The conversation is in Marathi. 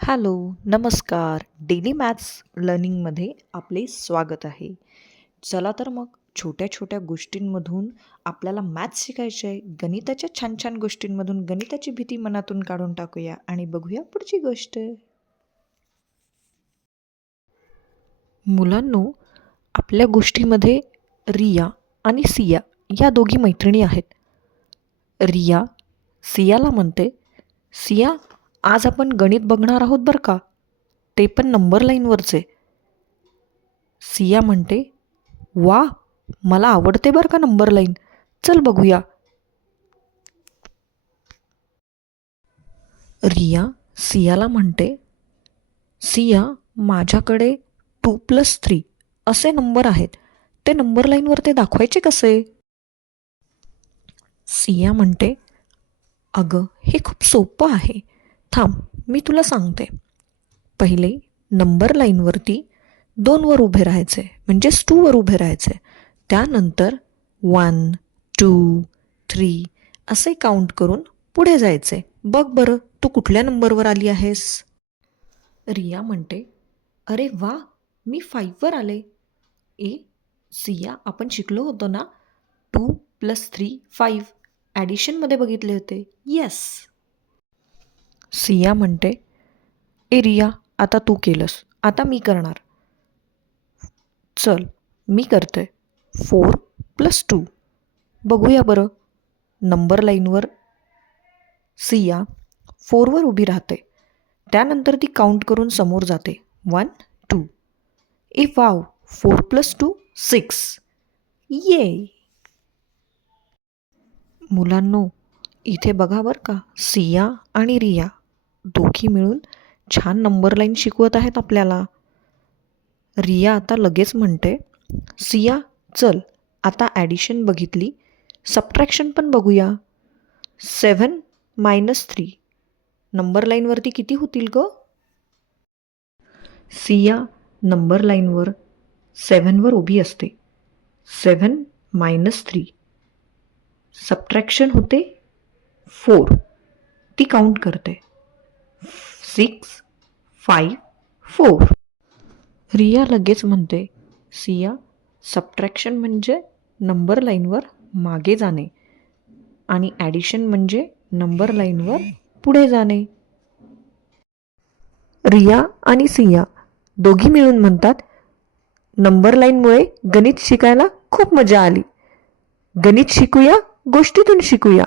हॅलो, नमस्कार. डेली मॅथ्स लर्निंगमध्ये आपले स्वागत आहे. चला तर मग छोट्या-छोट्या गोष्टींमधून आपल्याला मॅथ्स शिकायचे आहे. गणिताच्या छान-छान गोष्टींमधून गणिताची भीती मनातून काढून टाकूया आणि बघूया पुढची गोष्ट. मुलांनो, आपल्या गोष्टीमध्ये रिया आणि सिया या दोघी मैत्रिणी आहेत. रिया सियाला म्हणते, सिया आज आपण गणित बघणार आहोत बरं का, ते पण नंबर लाईनवरचे. सिया म्हणते, वा, मला आवडते बरं का नंबर लाईन, चल बघूया. रिया सियाला म्हणते, सिया माझ्याकडे 2+3 असे नंबर आहेत, ते नंबर लाईनवर ते दाखवायचे कसे? सिया म्हणते, अगं हे खूप सोपं आहे, थांब मी तुला सांगते. पहिले नंबर लाईनवरती 2वर उभे राहायचे, म्हणजेच 2वर उभे राहायचे. त्यानंतर 1, 2, 3 असे काउंट करून पुढे जायचे. बघ बरं तू कुठल्या नंबरवर आली आहेस? रिया म्हणते, अरे वा, मी 5वर आले. सिया आपण शिकलो होतो ना 2+3 5 ॲडिशनमध्ये बघितले होते. येस. सिया म्हणते, रिया आता तू केलंस, आता मी करणार. चल मी करते. 4+2 बघूया बरं. नंबर लाईनवर सिया 4वर उभी राहते. त्यानंतर ती काउंट करून समोर जाते. 1, 2. वाव, 4+2 6. ये. मुलांनो, इथे बघा बरं का, सिया आणि रिया दोघी मिळून छान नंबर लाईन शिकवत आहेत आपल्याला. रिया आता लगेच म्हणते, सिया चल आता ॲडिशन बघितली, सबट्रॅक्शन पण बघूया. 7 - 3 नंबर लाईनवरती किती होतील गं? सिया नंबर लाईनवर 7वर उभी असते. 7 - 3 सबट्रॅक्शन होते 4. ती काउंट करते. 6, 5, 4. रिया लगेच म्हणते, सिया सबट्रॅक्शन म्हणजे नंबर लाईनवर मागे जाणे आणि ॲडिशन म्हणजे नंबर लाईनवर पुढे जाणे. रिया आणि सिया दोघी मिळून म्हणतात, नंबर लाईनमुळे गणित शिकायला खूप मजा आली. गणित शिकूया, गोष्टीतून शिकूया.